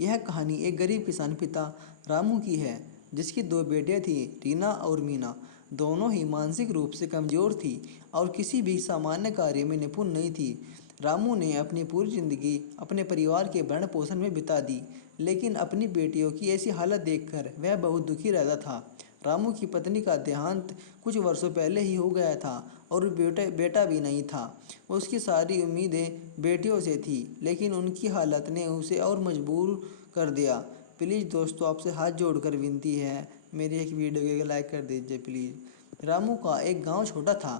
यह कहानी एक गरीब किसान पिता रामू की है, जिसकी दो बेटियां थीं, रीना और मीना। दोनों ही मानसिक रूप से कमज़ोर थी और किसी भी सामान्य कार्य में निपुण नहीं थी। रामू ने अपनी पूरी ज़िंदगी अपने परिवार के भरण पोषण में बिता दी, लेकिन अपनी बेटियों की ऐसी हालत देखकर वह बहुत दुखी रहता था। रामू की पत्नी का देहांत कुछ वर्षों पहले ही हो गया था और बेटा भी नहीं था। उसकी सारी उम्मीदें बेटियों से थी, लेकिन उनकी हालत ने उसे और मजबूर कर दिया। प्लीज़ दोस्तों, आपसे हाथ जोड़कर विनती है, मेरी एक वीडियो को लाइक कर दीजिए प्लीज़। रामू का एक गांव छोटा था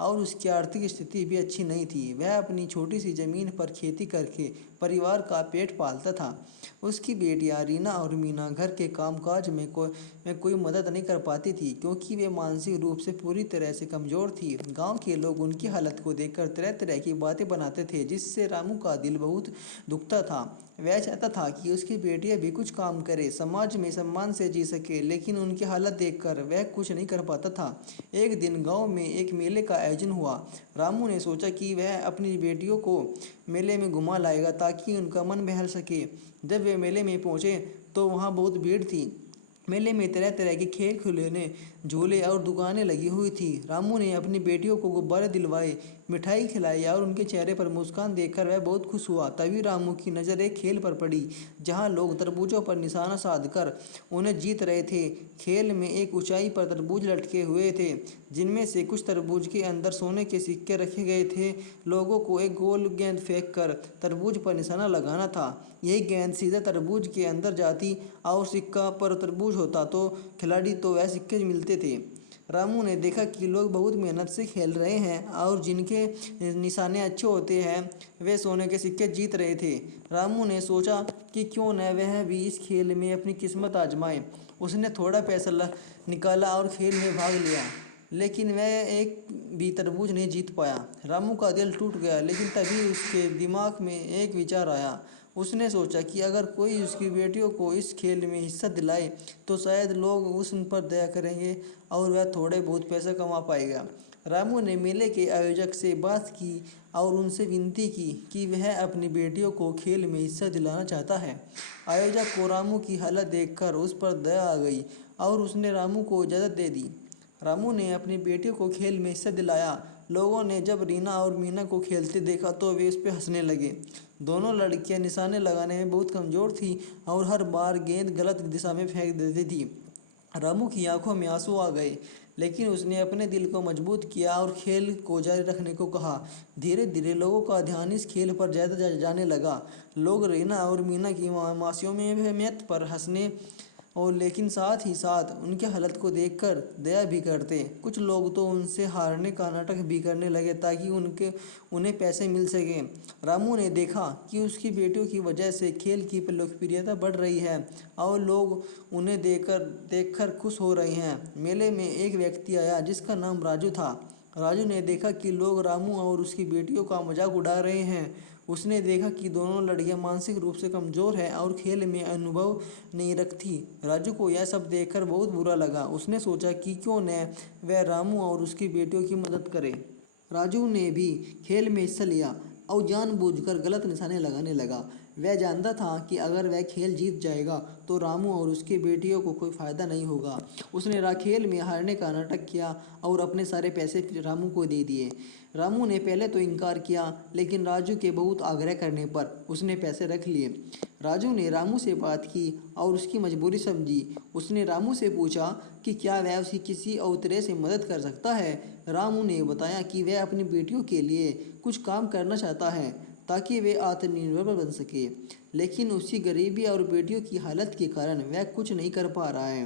और उसकी आर्थिक स्थिति भी अच्छी नहीं थी। वह अपनी छोटी सी ज़मीन पर खेती करके परिवार का पेट पालता था। उसकी बेटियां रीना और मीना घर के कामकाज में कोई मदद नहीं कर पाती थी, क्योंकि वे मानसिक रूप से पूरी तरह से कमज़ोर थी। गांव के लोग उनकी हालत को देखकर तरह तरह की बातें बनाते थे, जिससे रामू का दिल बहुत दुखता था। वह चाहता था कि उसकी बेटियां भी कुछ काम करे, समाज में सम्मान से जी सके, लेकिन उनकी हालत देखकर वह कुछ नहीं कर पाता था। एक दिन गांव में एक मेले का आयोजन हुआ। रामू ने सोचा कि वह अपनी बेटियों को मेले में घुमा लाएगा ताकि उनका मन बहल सके। जब वे मेले में पहुंचे तो वहां बहुत भीड़ थी। मेले में तरह तरह के खेल खिलौने, झूले और दुकानें लगी हुई थी। रामू ने अपनी बेटियों को गुब्बारे दिलवाए, मिठाई खिलाई और उनके चेहरे पर मुस्कान देखकर वह बहुत खुश हुआ। तभी रामू की नज़र एक खेल पर पड़ी, जहां लोग तरबूजों पर निशाना साधकर उन्हें जीत रहे थे। खेल में एक ऊंचाई पर तरबूज लटके हुए थे, जिनमें से कुछ तरबूज के अंदर सोने के सिक्के रखे गए थे। लोगों को एक गोल गेंद फेंककर तरबूज पर निशाना लगाना था। यही गेंद सीधा तरबूज के अंदर जाती और सिक्का पर तरबूज होता तो खिलाड़ी तो वह सिक्के मिलते थे। रामू ने देखा कि लोग बहुत मेहनत से खेल रहे हैं और जिनके निशाने अच्छे होते हैं वे सोने के सिक्के जीत रहे थे। रामू ने सोचा कि क्यों न वह भी इस खेल में अपनी किस्मत आजमाए। उसने थोड़ा पैसा निकाला और खेल में भाग लिया, लेकिन वह एक भी तरबूज नहीं जीत पाया। रामू का दिल टूट गया, लेकिन तभी उसके दिमाग में एक विचार आया। उसने सोचा कि अगर कोई उसकी बेटियों को इस खेल में हिस्सा दिलाए तो शायद लोग उन पर दया करेंगे और वह थोड़े बहुत पैसे कमा पाएगा। रामू ने मेले के आयोजक से बात की और उनसे विनती की कि वह अपनी बेटियों को खेल में हिस्सा दिलाना चाहता है। आयोजक को रामू की हालत देखकर उस पर दया आ गई और उसने रामू को इजाज़त दे दी। रामू ने अपनी बेटियों को खेल में हिस्सा दिलाया। लोगों ने जब रीना और मीना को खेलते देखा तो वे उस पर हंसने लगे। दोनों लड़कियां निशाने लगाने में बहुत कमज़ोर थीं और हर बार गेंद गलत दिशा में फेंक देती थी। रामू की आंखों में आंसू आ गए, लेकिन उसने अपने दिल को मजबूत किया और खेल को जारी रखने को कहा। धीरे धीरे लोगों का ध्यान इस खेल पर ज़्यादा जाने लगा। लोग रीना और मीना की मासियों में अहमियत पर हंसने और लेकिन साथ ही साथ उनकी हालत को देखकर दया भी करते। कुछ लोग तो उनसे हारने का नाटक भी करने लगे ताकि उन्हें पैसे मिल सकें। रामू ने देखा कि उसकी बेटियों की वजह से खेल की लोकप्रियता बढ़ रही है और लोग उन्हें देखकर खुश हो रहे हैं। मेले में एक व्यक्ति आया जिसका नाम राजू था। राजू ने देखा कि लोग रामू और उसकी बेटियों का मजाक उड़ा रहे हैं। उसने देखा कि दोनों लड़कियां मानसिक रूप से कमज़ोर हैं और खेल में अनुभव नहीं रखती। राजू को यह सब देखकर बहुत बुरा लगा। उसने सोचा कि क्यों न वह रामू और उसकी बेटियों की मदद करे। राजू ने भी खेल में हिस्सा लिया और जानबूझकर गलत निशाने लगाने लगा। वह जानता था कि अगर वह खेल जीत जाएगा तो रामू और उसकी बेटियों को कोई फ़ायदा नहीं होगा। उसने खेल में हारने का नाटक किया और अपने सारे पैसे रामू को दे दिए। रामू ने पहले तो इनकार किया, लेकिन राजू के बहुत आग्रह करने पर उसने पैसे रख लिए। राजू ने रामू से बात की और उसकी मजबूरी समझी। उसने रामू से पूछा कि क्या वह उसकी किसी और तरह से मदद कर सकता है। रामू ने बताया कि वह अपनी बेटियों के लिए कुछ काम करना चाहता है ताकि वे आत्मनिर्भर बन सके, लेकिन उसकी गरीबी और बेटियों की हालत के कारण वह कुछ नहीं कर पा रहा है।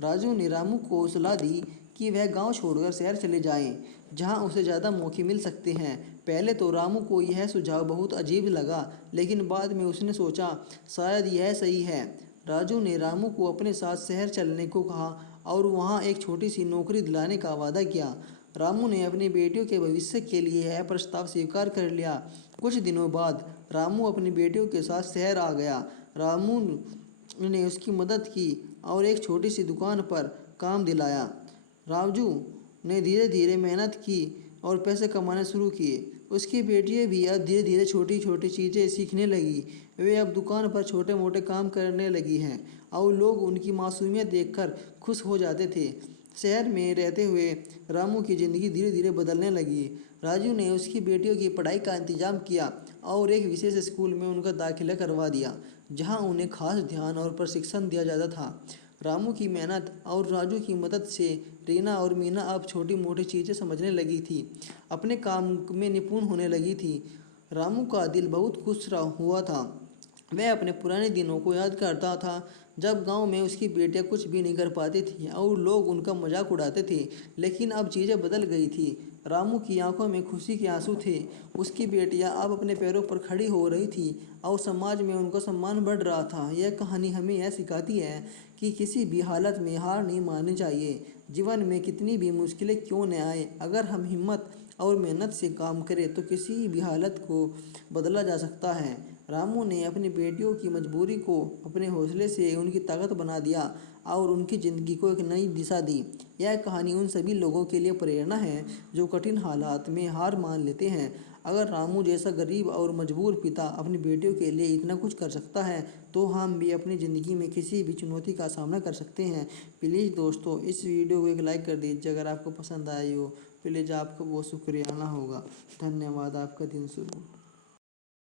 राजू ने रामू को सलाह दी कि वह गांव छोड़कर शहर चले जाएं, जहां उसे ज़्यादा मौके मिल सकते हैं। पहले तो रामू को यह सुझाव बहुत अजीब लगा, लेकिन बाद में उसने सोचा शायद यह सही है। राजू ने रामू को अपने साथ शहर चलने को कहा और वहां एक छोटी सी नौकरी दिलाने का वादा किया। रामू ने अपनी बेटियों के भविष्य के लिए यह प्रस्ताव स्वीकार कर लिया। कुछ दिनों बाद रामू अपनी बेटियों के साथ शहर आ गया। रामू ने उसकी मदद की और एक छोटी सी दुकान पर काम दिलाया। राजू ने धीरे धीरे मेहनत की और पैसे कमाने शुरू किए। उसकी बेटियां भी अब धीरे धीरे छोटी छोटी चीज़ें सीखने लगी। वे अब दुकान पर छोटे मोटे काम करने लगी हैं और लोग उनकी मासूमियत देखकर खुश हो जाते थे। शहर में रहते हुए रामू की ज़िंदगी धीरे धीरे बदलने लगी। राजू ने उसकी बेटियों की पढ़ाई का इंतजाम किया और एक विशेष स्कूल में उनका दाखिला करवा दिया, जहां उन्हें खास ध्यान और प्रशिक्षण दिया जाता था। रामू की मेहनत और राजू की मदद से रीना और मीना अब छोटी मोटी चीज़ें समझने लगी थी, अपने काम में निपुण होने लगी थी। रामू का दिल बहुत खुश हुआ था। वह अपने पुराने दिनों को याद करता था, जब गांव में उसकी बेटियां कुछ भी नहीं कर पाती थी और लोग उनका मजाक उड़ाते थे। लेकिन अब चीज़ें बदल गई थी। रामू की आंखों में खुशी के आंसू थे। उसकी बेटियां अब अपने पैरों पर खड़ी हो रही थी और समाज में उनका सम्मान बढ़ रहा था। यह कहानी हमें यह सिखाती है कि किसी भी हालत में हार नहीं माननी चाहिए। जीवन में कितनी भी मुश्किलें क्यों न आए, अगर हम हिम्मत और मेहनत से काम करें तो किसी भी हालत को बदला जा सकता है। रामू ने अपनी बेटियों की मजबूरी को अपने हौसले से उनकी ताकत बना दिया और उनकी ज़िंदगी को एक नई दिशा दी। यह कहानी उन सभी लोगों के लिए प्रेरणा है जो कठिन हालात में हार मान लेते हैं। अगर रामू जैसा गरीब और मजबूर पिता अपनी बेटियों के लिए इतना कुछ कर सकता है, तो हम भी अपनी ज़िंदगी में किसी भी चुनौती का सामना कर सकते हैं। प्लीज़ दोस्तों, इस वीडियो को एक लाइक कर दीजिए अगर आपको पसंद आई हो। प्लीज़ आपका बहुत शुक्रियाना होगा। धन्यवाद। आपका दिन शुभ हो।